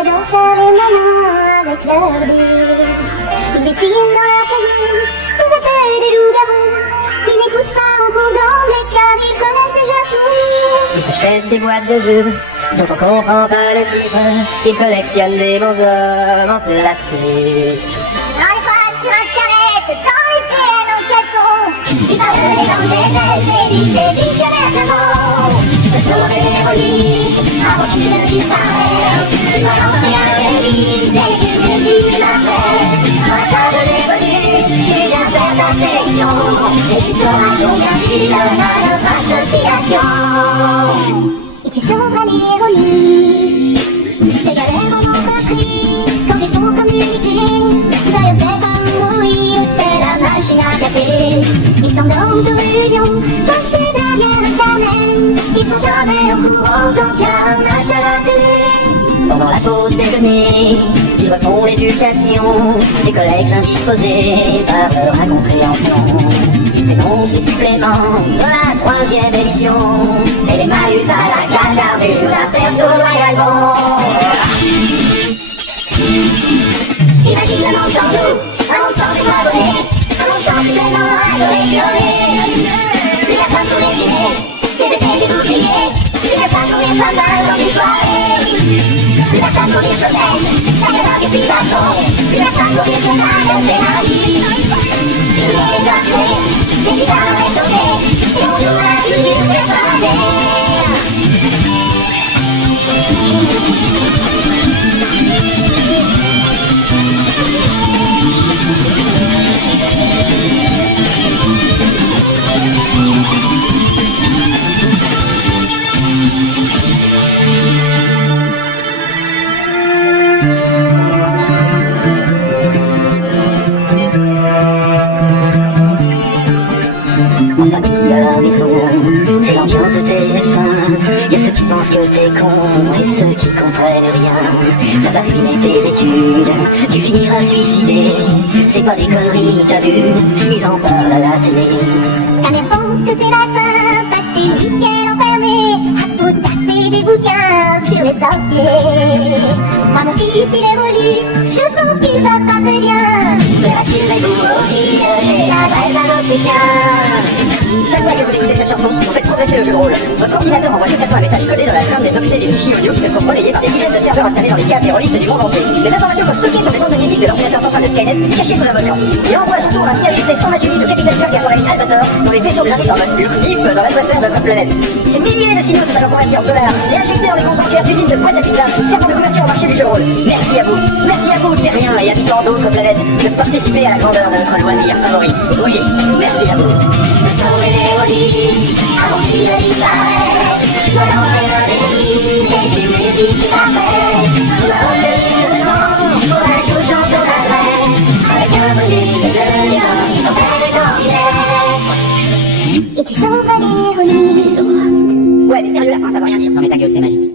adorent faire les malins avec leur dé. Ils dessinent dans leur cahier des épées et des loups-garous. Ils n'écoutent pas en cours d'anglais car ils connaissent déjà tout. Ils s'achètent des boîtes de jeux dont on comprend pas le titre. Ils collectionnent des bonshommes en plastique. Dans les phrases sur internet, dans les chaînes en caleçon, ils parlent des langues des elfes et lisent des dictionnaires de mots. Tu peux sauver l'héroïne avant qu'il ne disparaisse. Tu vas lancer un délice et tu me dis la fête. Dans la table des bonus, tu viens faire ta sélection et tu sauras combien tu donnes à notre association. Et tu sauveras l'ironie. Ces galères en entreprise, quand il faut communiquer. D'ailleurs c'est pas un bruit, c'est la machine à café. Ils s'endorment de réunion, cachés derrière Internet. Ils sont jamais au courant quand il y a un match à la télé. Pendant la pause déjeuner, ils refont l'éducation des collègues indisposés par leur incompréhension. Ils énoncent les suppléments de la 3e édition et les malus à la caserne d'un perso royalement. Imagine le monde sans nous, un monde sans ses abonnés, un monde sans suppléments à collectionner. Plus personne pour les dîners, des épées, des boucliers. Plus personne pour les femmes dans des soirées. Plus personne pour les chaussettes, la catalogue et puis bâton. Plus personne pour les scénarios, énergie. Fini les torturés, les guitares réchauffées, et on joue à la culture préparée. En famille à la maison, c'est l'ambiance de TF1. Y'a ceux qui pensent que t'es con et ceux qui comprennent rien. Ça va ruiner tes études, tu finiras suicidé. C'est pas des conneries, t'as vu, ils en parlent à la télé. Ta mère pense que c'est la fin, passer le week-end enfermé à potasser des bouquins sur les sorciers. Moi mon fils il est relu, je pense qu'il va pas très bien. Mais rassurez-vous, j'ai l'adresse à l'opticien. Chaque fois que vous écoutez cette chanson, vous faites progresser le jeu de rôle. Votre ordinateur envoie immédiatement un message codé dans la trame des objets des fichiers audio qui seront relayés par des dizaines de serveurs installés dans les câbles et rôlistes du monde entier. Les informations sont stockées sur les bandes magnétiques de l'ordinateur central de Skynet caché sous un volcan. Et envoie à son tour un signal XT 128 au capitaine Kirk et à son ami Albator dans les vaisseaux gravés dans le URIF dans l'atmosphère de notre planète. Ces milliers de signaux sont alors convertis en dollars et injectés dans les comptes bancaires d'usines de boîtes à pizza servant de couverture au marché du jeu de rôle. Merci à vous, terriens et habitants d'autres planètes, de participer à la grandeur de notre loisir favori. Oui, merci à vous. Sauver l'héroïne avant qu'il ne disparaisse. Dois lancer un délice et tu me dis qu'il va faire. Dois retenir le sang pour un jour dans ton adresse. Avec un bonus de lien qui t'empêche d'en. Et tu sauveras l'héroïne. Ouais, mais sérieux, la fin, ça veut rien dire. Non mais ta gueule, c'est magique.